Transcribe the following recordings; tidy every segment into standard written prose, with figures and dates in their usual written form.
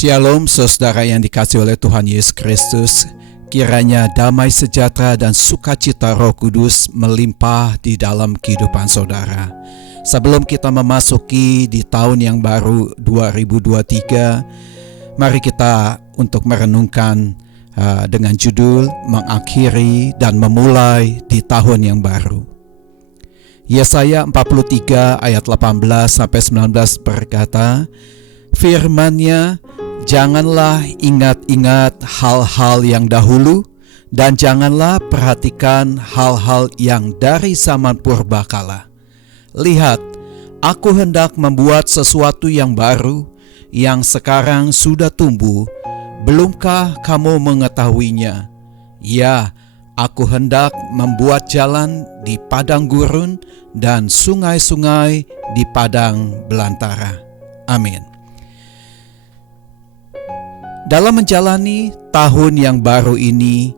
Shalom saudara yang dikasihi oleh Tuhan Yesus Kristus. Kiranya damai sejahtera dan sukacita Roh Kudus melimpah di dalam kehidupan saudara. Sebelum kita memasuki di tahun yang baru 2023, mari kita untuk merenungkan dengan judul mengakhiri dan memulai di tahun yang baru. Yesaya 43 ayat 18-19 berkata, firman-Nya, janganlah ingat-ingat hal-hal yang dahulu, dan janganlah perhatikan hal-hal yang dari zaman purbakala. Lihat, aku hendak membuat sesuatu yang baru, yang sekarang sudah tumbuh. Belumkah kamu mengetahuinya? Ya, aku hendak membuat jalan di padang gurun dan sungai-sungai di padang belantara. Amin. Dalam menjalani tahun yang baru ini,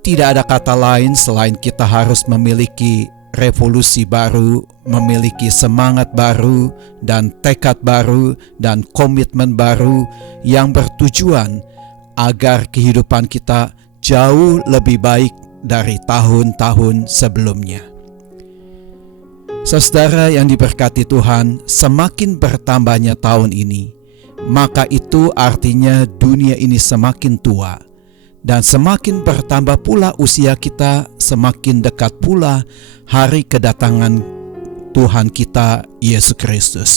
tidak ada kata lain selain kita harus memiliki revolusi baru, memiliki semangat baru, dan tekad baru, dan komitmen baru yang bertujuan agar kehidupan kita jauh lebih baik dari tahun-tahun sebelumnya. Saudara yang diberkati Tuhan, semakin bertambahnya tahun ini, maka itu artinya dunia ini semakin tua, dan semakin bertambah pula usia kita, semakin dekat pula hari kedatangan Tuhan kita Yesus Kristus.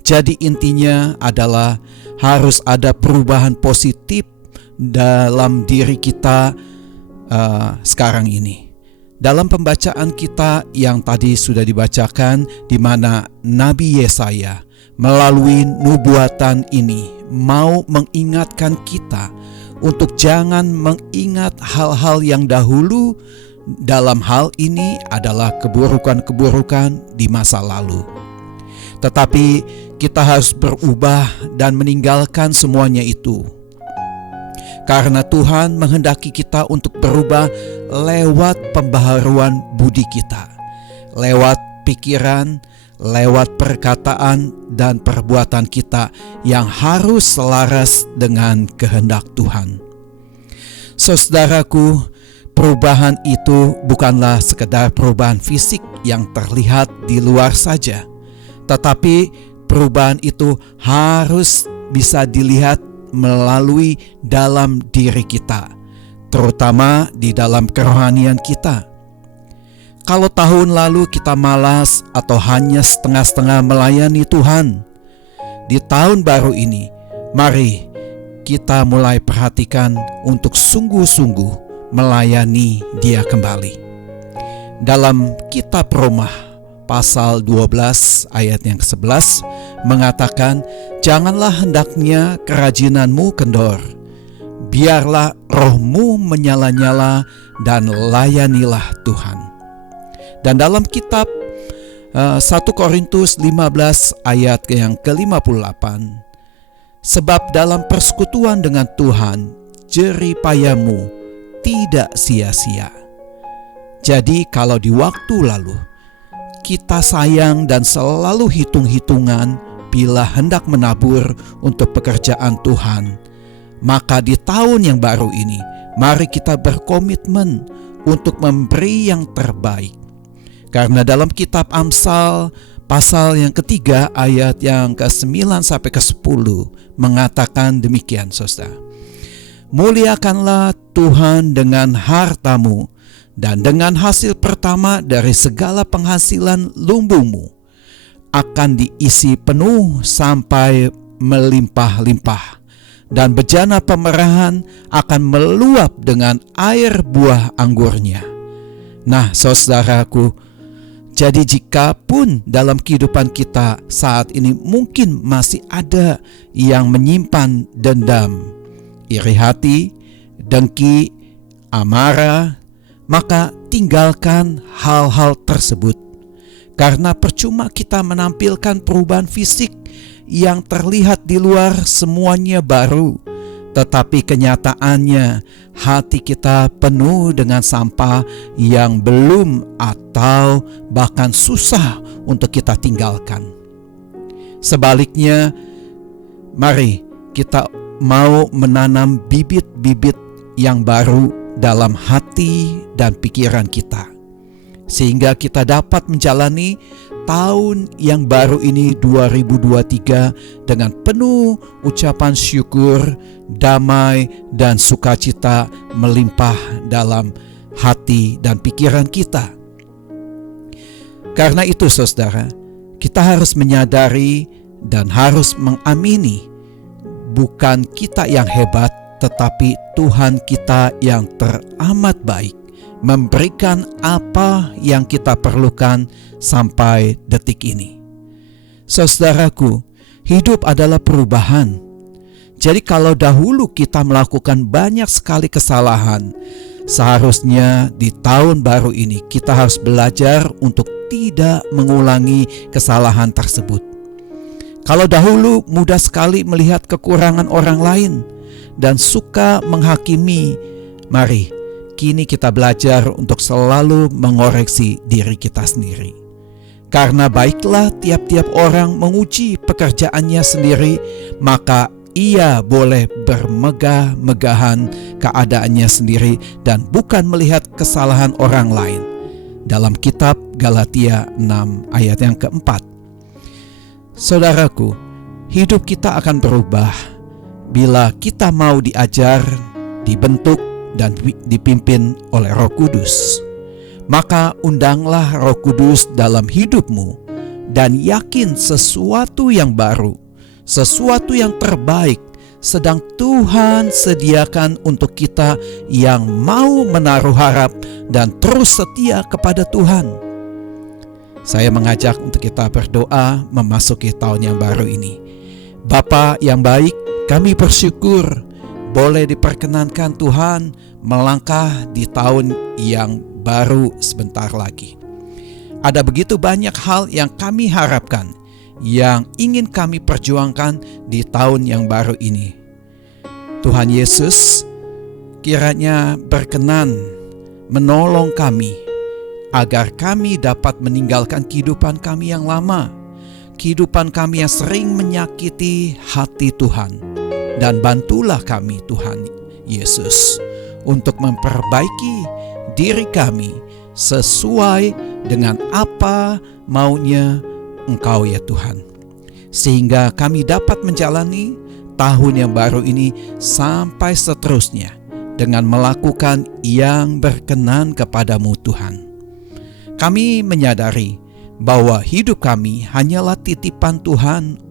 Jadi intinya adalah harus ada perubahan positif dalam diri kita sekarang ini. Dalam pembacaan kita yang tadi sudah dibacakan, di mana Nabi Yesaya melalui nubuatan ini mau mengingatkan kita untuk jangan mengingat hal-hal yang dahulu. Dalam hal ini adalah keburukan-keburukan di masa lalu. Tetapi kita harus berubah dan meninggalkan semuanya itu. Karena Tuhan menghendaki kita untuk berubah lewat pembaharuan budi kita, lewat pikiran, lewat perkataan dan perbuatan kita yang harus selaras dengan kehendak Tuhan. Saudaraku, perubahan itu bukanlah sekedar perubahan fisik yang terlihat di luar saja, tetapi perubahan itu harus bisa dilihat melalui dalam diri kita, terutama di dalam kerohanian kita. Kalau tahun lalu kita malas atau hanya setengah-setengah melayani Tuhan, di tahun baru ini, mari kita mulai perhatikan untuk sungguh-sungguh melayani Dia kembali. Dalam kitab Roma pasal 12 ayat yang ke-11 mengatakan, janganlah hendaknya kerajinanmu kendor, biarlah rohmu menyala-nyala dan layanilah Tuhan. Dan dalam kitab 1 Korintus 15 ayat yang ke-58, sebab dalam persekutuan dengan Tuhan, jerih payahmu tidak sia-sia. Jadi kalau di waktu lalu kita sayang dan selalu hitung-hitungan bila hendak menabur untuk pekerjaan Tuhan, maka di tahun yang baru ini, mari kita berkomitmen untuk memberi yang terbaik. Karena dalam kitab Amsal pasal yang ketiga ayat yang ke-9 sampai ke-10 mengatakan demikian, saudara. Muliakanlah Tuhan dengan hartamu dan dengan hasil pertama dari segala penghasilan lumbungmu akan diisi penuh sampai melimpah-limpah, dan bejana pemerahan akan meluap dengan air buah anggurnya. Nah, saudaraku, jadi jika pun dalam kehidupan kita saat ini mungkin masih ada yang menyimpan dendam, iri hati, dengki, amarah, maka tinggalkan hal-hal tersebut. Karena percuma kita menampilkan perubahan fisik yang terlihat di luar semuanya baru, tetapi kenyataannya hati kita penuh dengan sampah yang belum atau bahkan susah untuk kita tinggalkan. Sebaliknya, mari kita mau menanam bibit-bibit yang baru dalam hati dan pikiran kita, sehingga kita dapat menjalani tahun yang baru ini 2023 dengan penuh ucapan syukur, damai, dan sukacita melimpah dalam hati dan pikiran kita. Karena itu saudara, kita harus menyadari dan harus mengamini bukan kita yang hebat, tetapi Tuhan kita yang teramat baik memberikan apa yang kita perlukan sampai detik ini. Saudaraku, hidup adalah perubahan. Jadi kalau dahulu kita melakukan banyak sekali kesalahan, seharusnya di tahun baru ini kita harus belajar untuk tidak mengulangi kesalahan tersebut. Kalau dahulu mudah sekali melihat kekurangan orang lain dan suka menghakimi, mari kini kita belajar untuk selalu mengoreksi diri kita sendiri. Karena baiklah tiap-tiap orang menguji pekerjaannya sendiri, maka ia boleh bermegah-megahan keadaannya sendiri dan bukan melihat kesalahan orang lain. Dalam kitab Galatia 6 ayat yang keempat. Saudaraku, hidup kita akan berubah bila kita mau diajar, dibentuk, dan dipimpin oleh Roh Kudus. Maka undanglah Roh Kudus dalam hidupmu dan yakin sesuatu yang baru, sesuatu yang terbaik sedang Tuhan sediakan untuk kita yang mau menaruh harap dan terus setia kepada Tuhan. Saya mengajak untuk kita berdoa memasuki tahun yang baru ini. Bapa yang baik, kami bersyukur boleh diperkenankan Tuhan melangkah di tahun yang baru sebentar lagi. Ada begitu banyak hal yang kami harapkan, yang ingin kami perjuangkan di tahun yang baru ini. Tuhan Yesus kiranya berkenan menolong kami agar kami dapat meninggalkan kehidupan kami yang lama, kehidupan kami yang sering menyakiti hati Tuhan. Dan bantulah kami Tuhan Yesus untuk memperbaiki diri kami sesuai dengan apa maunya Engkau ya Tuhan. Sehingga kami dapat menjalani tahun yang baru ini sampai seterusnya dengan melakukan yang berkenan kepadamu Tuhan. Kami menyadari bahwa hidup kami hanyalah titipan Tuhan.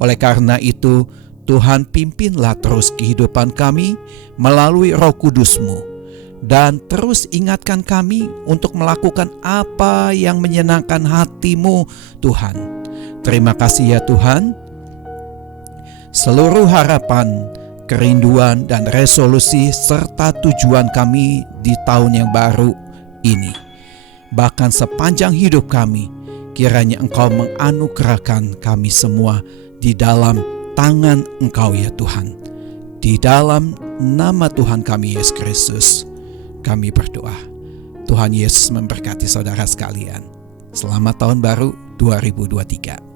Oleh karena itu, Tuhan pimpinlah terus kehidupan kami melalui Roh Kudus-Mu dan terus ingatkan kami untuk melakukan apa yang menyenangkan hati-Mu Tuhan. Terima kasih ya Tuhan. Seluruh harapan, kerinduan dan resolusi serta tujuan kami di tahun yang baru ini, bahkan sepanjang hidup kami, kiranya Engkau menganugerahkan kami semua di dalam tangan Engkau ya Tuhan. Di dalam nama Tuhan kami Yesus Kristus, kami berdoa. Tuhan Yesus memberkati saudara sekalian. Selamat tahun baru 2023.